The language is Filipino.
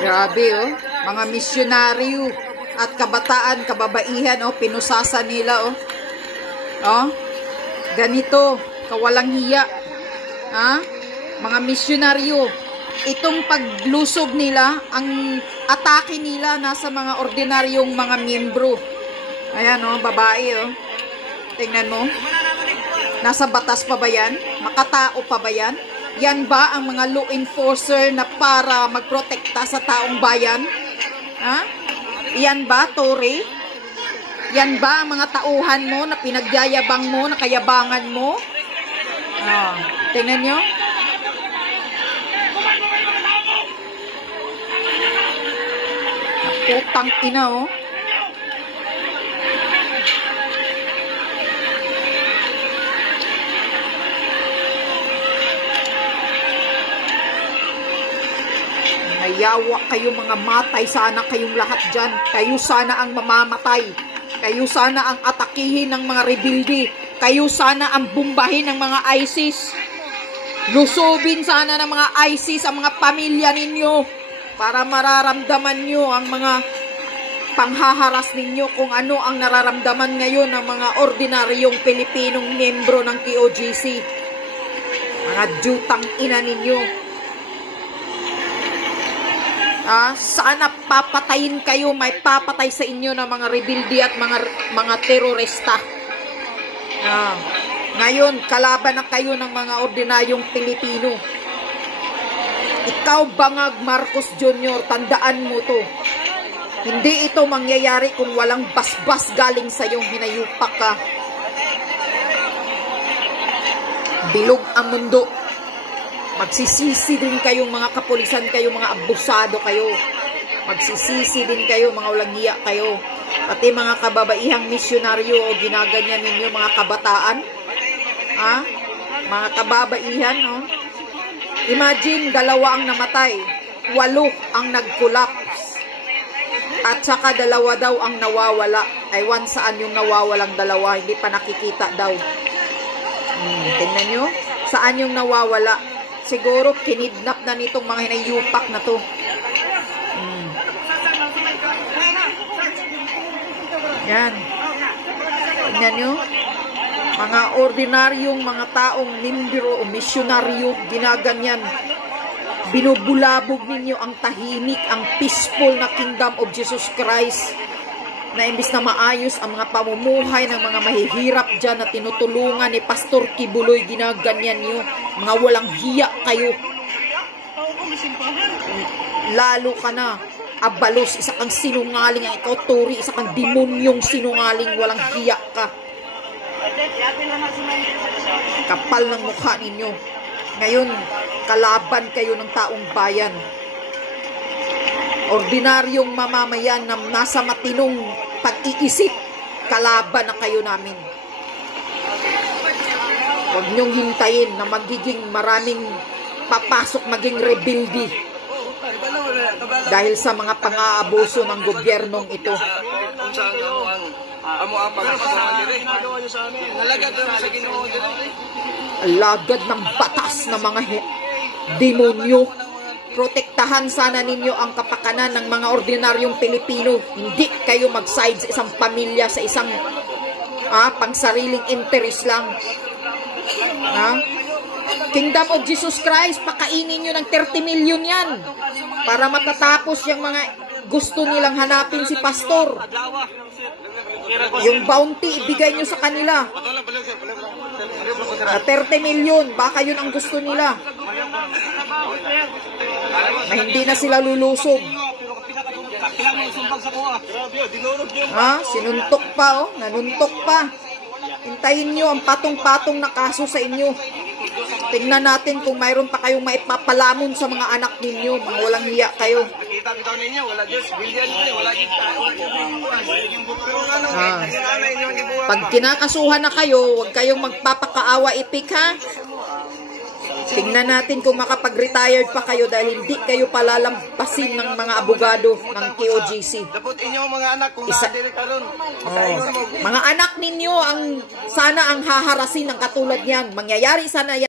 Grabe, oh. Mga misyonaryo at kabataan, kababaihan, oh. Pinusasa nila, oh. Oh. Ganito, kawalang hiya. Ha? Mga misyonaryo. Itong paglusob nila, ang atake nila nasa mga ordinaryong mga miyembro. Ayan, oh. Babae, oh. Tingnan mo. Nasa batas pa ba yan? Makatao pa ba yan? Yan ba ang mga law enforcer na para magprotekta sa taong bayan? Ha? Yan ba, Tory? Yan ba ang mga tauhan mo na pinagyayabang mo, na kayabangan mo? Ah, tingnan nyo. Putang ina, oh. Nayawa kayo mga matay, sana kayong lahat dyan. Kayo sana ang mamamatay. Kayo sana ang atakihin ng mga rebelde. Kayo sana ang bumbahin ng mga ISIS. Lusubin sana ng mga ISIS ang mga pamilya ninyo para mararamdaman nyo ang mga panghaharas ninyo kung ano ang nararamdaman ngayon ng mga ordinaryong Pilipinong membro ng KOJC. Mga jutang ina ninyo. Sana papatayin kayo, may papatay sa inyo ng mga rebelde at mga terorista. Ngayon, kalaban na kayo ng mga ordinaryong Pilipino. Ikaw, Bangag Marcos Jr., tandaan mo to. Hindi ito mangyayari kung walang basbas galing sa iyong hinayupak ka. Bilog ang mundo. Magsisisi din kayong mga kapulisan kayo, mga abusado kayo. Magsisisi din kayo, mga ulanghiya kayo. Pati mga kababaihang misyonaryo o ginaganyan ninyo, mga kabataan. Mga kababaihan, no? Imagine, 2 ang namatay, 8 ang nag-collapse. At saka 2 daw ang nawawala. Aywan saan yung nawawalang 2, hindi pa nakikita daw. Tingnan nyo, saan yung nawawala? Siguro kinidnap na nitong mga hinayupak na to. Yan. Tingnan nyo. Mga ordinaryong mga taong membro o misyonaryo, ginaganyan. Binubulabog ninyo ang tahimik, ang peaceful na kingdom of Jesus Christ, na imbis na maayos ang mga pamumuhay ng mga mahihirap dyan na tinutulungan ni Pastor Kibuloy, ginaganyan nyo. Mga walang hiya kayo. Lalo ka na, Abalos, isa kang sinungaling. Ikaw, Tory, isa kang demonyong sinungaling. Walang hiya ka. Kapal ng mukha ninyo. Ngayon, kalaban kayo ng taong bayan. Ordinaryong mamamayan na nasa matinong pag-iisip, kalaban na kayo namin. Huwag niyong hintayin na magiging maraming papasok maging rebelde dahil sa mga pang-aabuso ng gobyernong ito. Alagad ng batas na mga demonyo. Protektahan sana ninyo ang kapakanan ng mga ordinaryong Pilipino. Hindi kayo mag-side sa isang pamilya, sa isang pangsariling interest lang. Kingdom of Jesus Christ, pakainin nyo ng 30 million yan para matatapos yung mga gusto nilang hanapin si Pastor. Yung bounty, ibigay nyo sa kanila. Na 30 million, baka yun ang gusto nila. Na hindi na sila lulusob. Sinuntok pa, oh. Nanuntok pa. Hintayin nyo ang patong-patong na kaso sa inyo. Tingnan natin kung mayroon pa kayong maipapalamon sa mga anak ninyo. Mga walang hiya kayo. Pag kinakasuhan na kayo, huwag kayong magpapakaawa ipik, ha? Tingnan natin kung makapag-retired pa kayo dahil hindi kayo palalampasin ng mga abogado ng KOJC. Mga anak ninyo ang sana ang haharasin ng katulad niyan. Mangyayari sana yan.